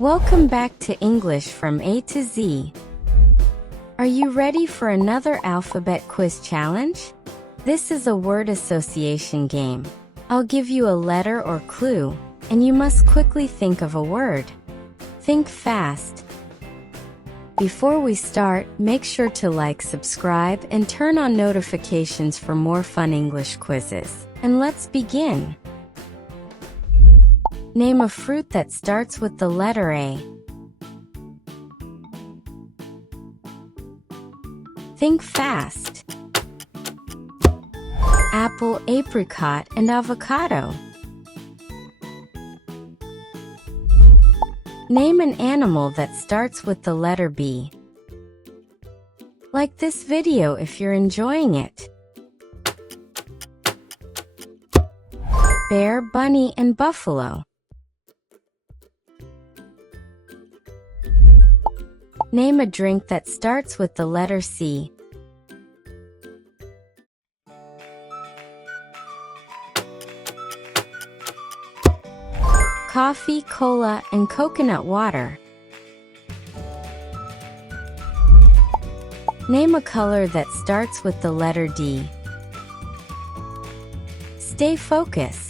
Welcome back to English from A to Z. Are you ready for another alphabet quiz challenge? This is a word association game. I'll give you a letter or clue, and you must quickly think of a word. Think fast. Before we start, make sure to like, subscribe, and turn on notifications for more fun English quizzes. And let's begin. Name a fruit that starts with the letter A. Think fast. Apple, apricot, and avocado. Name an animal that starts with the letter B. Like this video if you're enjoying it. Bear, bunny, and buffalo. Name a drink that starts with the letter C. Coffee, cola, and coconut water. Name a color that starts with the letter D. Stay focused.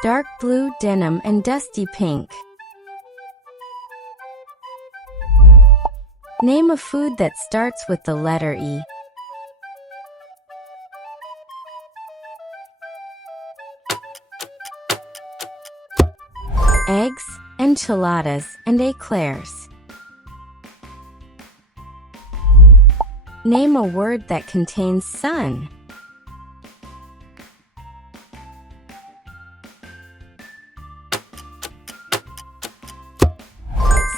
Dark blue, denim, and dusty pink. Name a food that starts with the letter E. Eggs, enchiladas, and eclairs. Name a word that contains sun.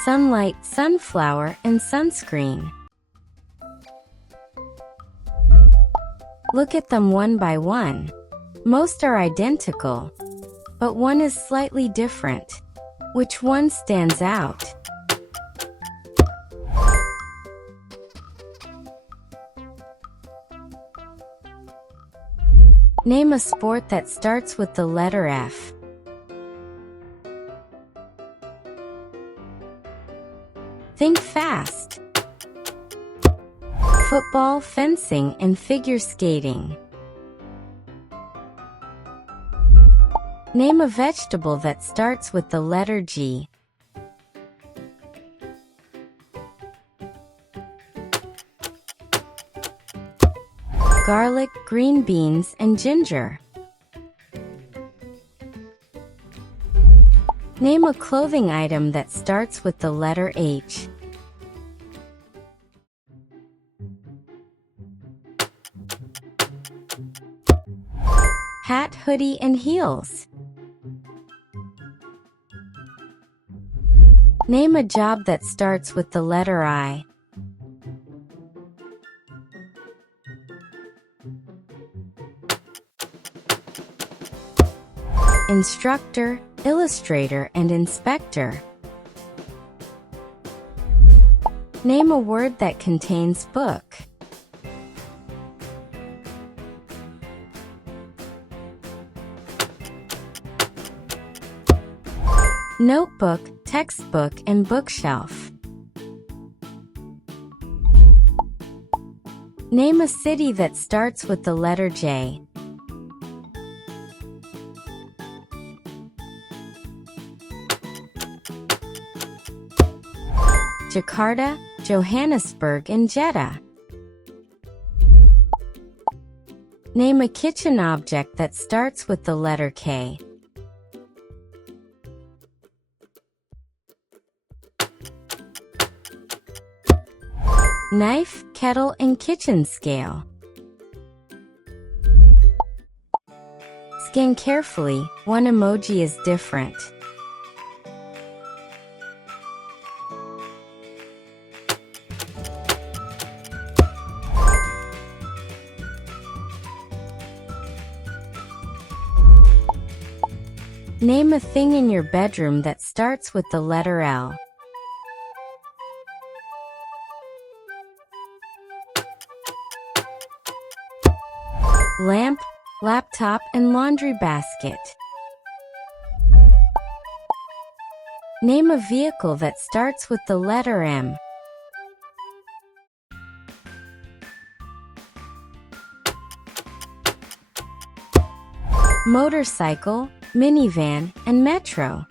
Sunlight, sunflower, and sunscreen. Look at them one by one. Most are identical, but one is slightly different. Which one stands out? Name a sport that starts with the letter F. Think fast. Football, fencing, and figure skating. Name a vegetable that starts with the letter G. Garlic, green beans, and ginger. Name a clothing item that starts with the letter H. Hat, hoodie, and heels. Name a job that starts with the letter I. Instructor, illustrator, and inspector. Name a word that contains book. Notebook, textbook, and bookshelf. Name a city that starts with the letter J. Jakarta, Johannesburg, and Jeddah. Name a kitchen object that starts with the letter K. Knife, kettle, and kitchen scale. Scan carefully, one emoji is different. Name a thing in your bedroom that starts with the letter L. Lamp, laptop, and laundry basket. Name a vehicle that starts with the letter M. Motorcycle, minivan, and metro.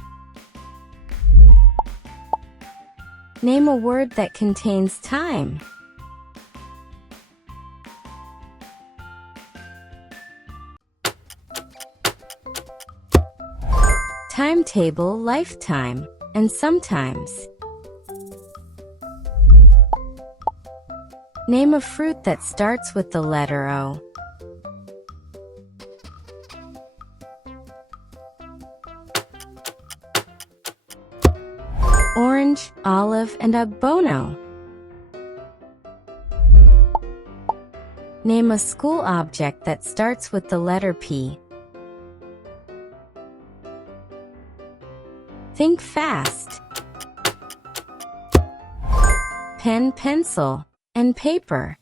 Name a word that contains time. Timetable, lifetime, and sometimes. Name a fruit that starts with the letter O. Orange, olive, and abono. Name a school object that starts with the letter P. Think fast. Pen, pencil, and paper.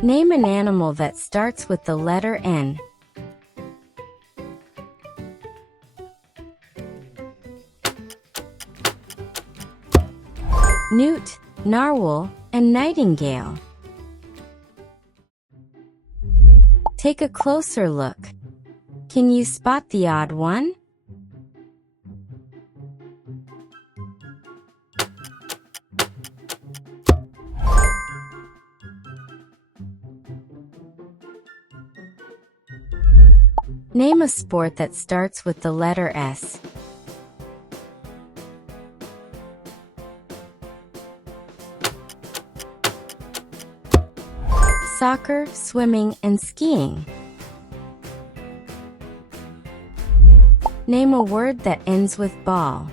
Name an animal that starts with the letter N. Newt, narwhal, and nightingale. Take a closer look. Can you spot the odd one? Name a sport that starts with the letter S. Soccer, swimming, and skiing. Name a word that ends with ball.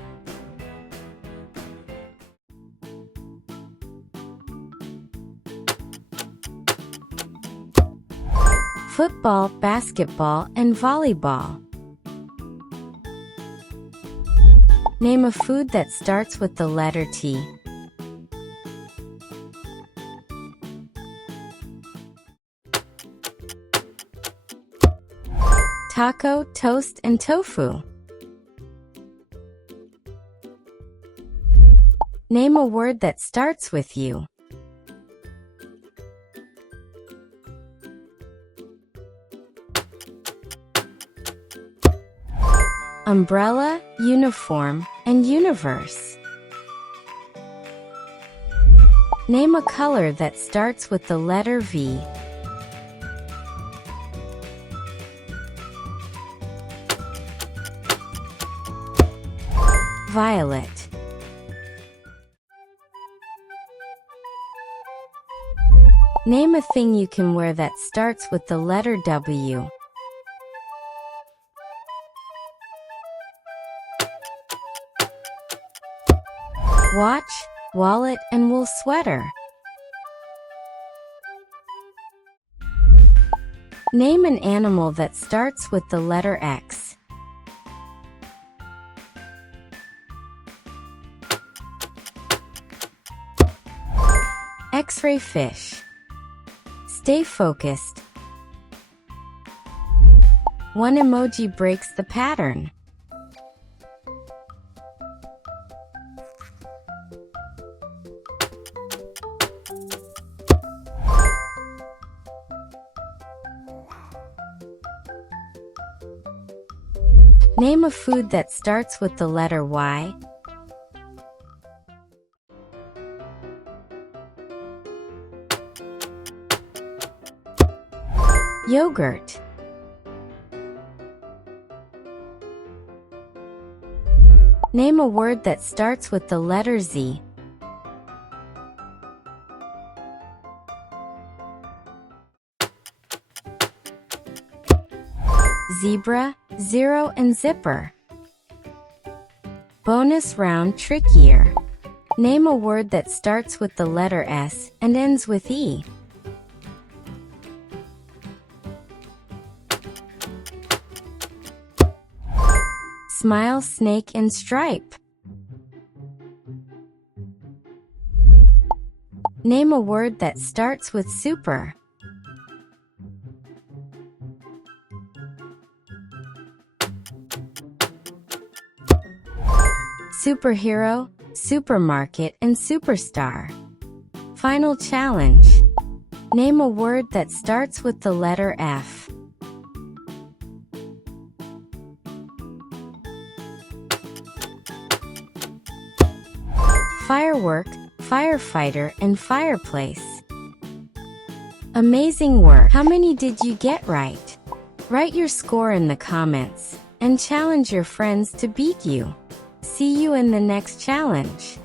Football, basketball, and volleyball. Name a food that starts with the letter T. Taco, toast, and tofu. Name a word that starts with U. Umbrella, uniform, and universe. Name a color that starts with the letter V. Violet. Name a thing you can wear that starts with the letter W. Watch, wallet, and wool sweater. Name an animal that starts with the letter X. X-ray fish. Stay focused. One emoji breaks the pattern. Name a food that starts with the letter Y. Yogurt. Name a word that starts with the letter Z. Zebra, zero, and zipper. Bonus round trickier. Name a word that starts with the letter S and ends with E. Smile, snake, and stripe. Name a word that starts with super. superhero, supermarket, and superstar. Final challenge. Name a word that starts with the letter F. Firework, firefighter, and fireplace. Amazing work! How many did you get right? Write your score in the comments and challenge your friends to beat you. See you in the next challenge.